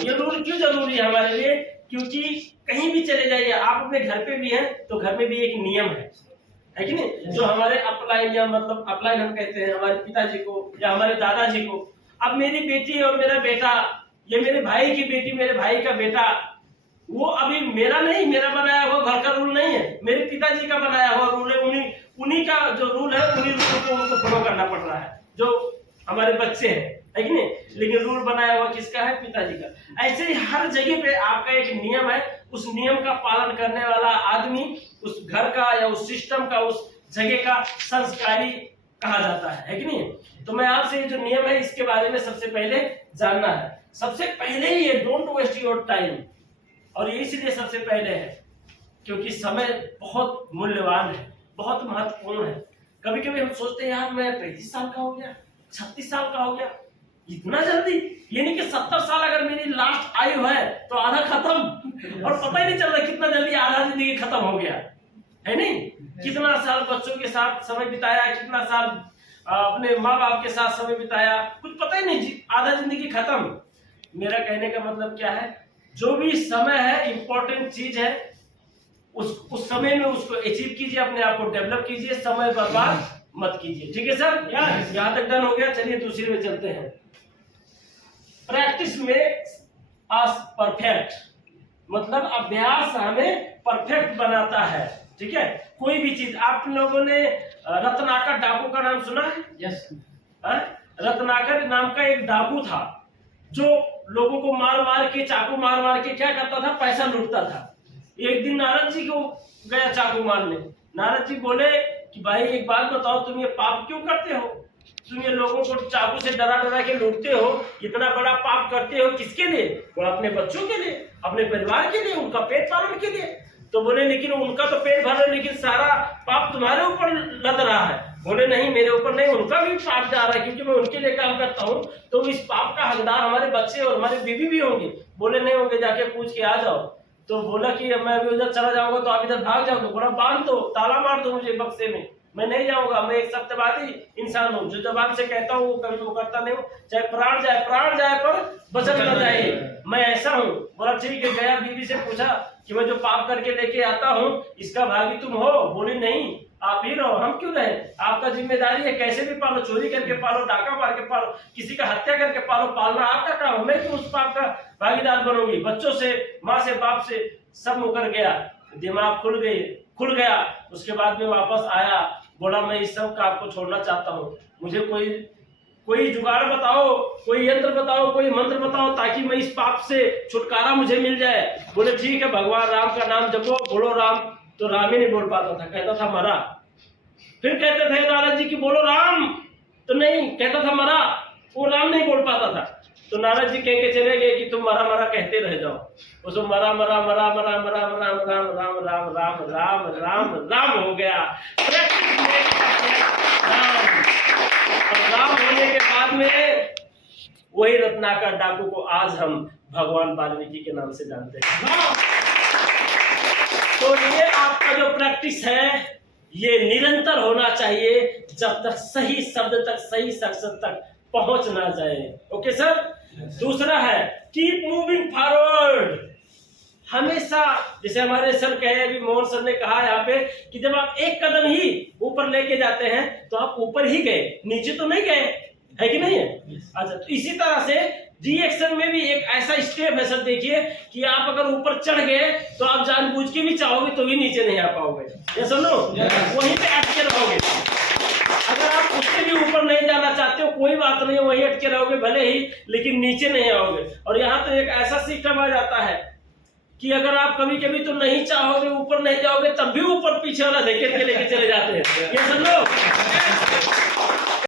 ये रूल क्यों जरूरी है हमारे लिए? क्योंकि कहीं भी चले जाइए, आप अपने घर पे भी हैं तो घर में भी एक नियम है कि नहीं? जो हमारे अपलाइन, या मतलब अपलाइन हम कहते हैं हमारे पिताजी को या हमारे दादाजी को। अब मेरी बेटी और मेरा बेटा, ये मेरे भाई की बेटी, मेरे भाई का बेटा, वो अभी मेरा नहीं, मेरा बनाया हुआ घर का रूल नहीं है, मेरे पिताजी का बनाया हुआ रूल है। उन्हीं का जो रूल है, उन्हीं रूल को उनको फॉलो करना पड़ रहा है, जो हमारे बच्चे है कि नहीं? लेकिन रूल बनाया हुआ किसका है? पिताजी का। ऐसे ही हर जगह पे आपका एक नियम है, उस नियम का पालन करने वाला आदमी उस घर का या उस सिस्टम का, उस जगह का संस्कारी कहा जाता है कि नहीं? तो मैं आपसे जो नियम है इसके बारे में सबसे पहले जानना है। सबसे पहले ये डोंट वेस्ट योर टाइम, और ये इसलिए सबसे पहले है क्योंकि समय बहुत मूल्यवान है, बहुत महत्वपूर्ण है। कभी कभी हम सोचते हैं यार मैं 35 साल का हो गया, 36 साल का हो गया, इतना जल्दी? ये नहीं कि 70 साल अगर मेरी लास्ट आयु है तो आधा खत्म, और पता ही नहीं चल रहा कितना जल्दी आधा जिंदगी खत्म हो गया है नहीं? कितना साल बच्चों के साथ समय बिताया, कितना साल अपने माँ बाप के साथ समय बिताया, कुछ पता ही नहीं, आधा जिंदगी खत्म। मेरा कहने का मतलब क्या है? जो भी समय है इंपॉर्टेंट चीज है, उस समय में उसको अचीव कीजिए, अपने आप को डेवलप कीजिए, समय बर्बाद मत कीजिए। ठीक है सर? यहाँ तक डन हो गया। चलिए दूसरे में चलते हैं। प्रैक्टिस मेक्स अस परफेक्ट, मतलब अभ्यास हमें परफेक्ट बनाता है। ठीक है? कोई भी चीज, आप लोगों ने रत्नाकर डाकू का नाम सुना है? यस। रत्नाकर नाम का एक डाकू था जो लोगों को मार मार के, चाकू मार मार के क्या करता था? पैसा लूटता था। एक दिन नारद जी को गया चाकू मारने। नारद जी बोले कि भाई एक बात बताओ, तुम ये पाप क्यों करते हो? तुम ये लोगों को चाकू से डरा डरा के लूटते हो, इतना बड़ा पाप करते हो, किसके लिए? वो अपने बच्चों के लिए, अपने परिवार के लिए, उनका पेट पालन के लिए। तो बोले लेकिन उनका तो पेट भर रहा है, लेकिन सारा पाप तुम्हारे ऊपर लद रहा है। बोले नहीं, मेरे ऊपर नहीं, उनका भी पाप जा रहा है, क्योंकि मैं उनके लिए काम करता हूँ, तो इस पाप का हकदार हमारे बच्चे और हमारे बीवी भी होंगे। बोले नहीं होंगे, जाके पूछ के आ जाओ। तो बोला कि मैं अभी उधर चला जाऊंगा तो आप इधर भाग जाओ। तो बोला बांध दो, ताला मार दो मुझे बक्से में, मैं नहीं जाऊंगा। मैं एक सत्यवादी इंसान हूँ, जो जबान से कहता हूँ वो कभी वो करता नहीं हूँ, चाहे प्राण जाए पर बचत न जाए, मैं ऐसा हूँ। बोला ठीक है। गया, बीवी से पूछा कि मैं जो पाप करके लेके आता हूँ इसका भागी तुम हो? बोली नहीं, आप ही रहो, हम क्यों रहे? आपका जिम्मेदारी है, कैसे भी पालो, चोरी करके पालो, डाका मार के पालो, किसी का हत्या करके पालो, पालना आपका काम है। मैं क्यों उस पाप का भागीदार बनूंगी? बच्चों से, माँ से, बाप से सब मुकर गया, दिमाग खुल गया। उसके बाद में वापस आया, बोला मैं इस सब काम को छोड़ना चाहता हूँ, मुझे कोई जुगाड़ बताओ, कोई यंत्र बताओ, कोई मंत्र बताओ, ताकि मैं इस पाप से छुटकारा मुझे मिल जाए। बोले ठीक है, भगवान राम का नाम जपो, बोलो राम। तो राम ही नहीं बोल पाता था, कहता था मरा। फिर कहते थे नारद जी की बोलो राम, तो नहीं, कहता था मरा, वो राम नहीं बोल पाता था। तो नारद जी कह के चले गए कि तुम मरा मरा कहते रह जाओ। उसको मरा मरा मरा मरा मरा मरा राम राम राम राम राम राम राम हो गया। राम होने के बाद में वही रत्नाकर डाकू को आज हम भगवान वाल्मीकि के नाम से जानते हैं। तो ये आपका जो प्रैक्टिस है ये निरंतर होना चाहिए, जब तक सही शब्द तक, सही शख्स तक पहुंच ना जाए। Okay sir? दूसरा है कीप मूविंग फॉरवर्ड। हमेशा, जैसे हमारे सर कहे, अभी मोहन सर ने कहा यहाँ पे कि जब आप एक कदम ही ऊपर लेके जाते हैं तो आप ऊपर ही गए, नीचे तो नहीं गए, है कि नहीं है? अच्छा, तो इसी तरह से रिएक्शन में भी एक ऐसा स्टेप है सर, देखिए कि आप अगर ऊपर चढ़ गए तो आप जानबूझ के भी चाहोगे तो भी नीचे नहीं आ पाओगे। ये सुनो, वहीं पे अटके रहोगे। अगर आप उससे भी ऊपर नहीं जाना चाहते हो, कोई बात नहीं, वहीं अटके रहोगे भले ही, लेकिन नीचे नहीं आओगे। और यहाँ तो एक ऐसा सिस्टम आ जाता है कि अगर आप कभी कभी तो नहीं चाहोगे, ऊपर नहीं जाओगे, तब भी ऊपर पीछे वाला धकेल के लेके चले जाते हैं। ये सुनो।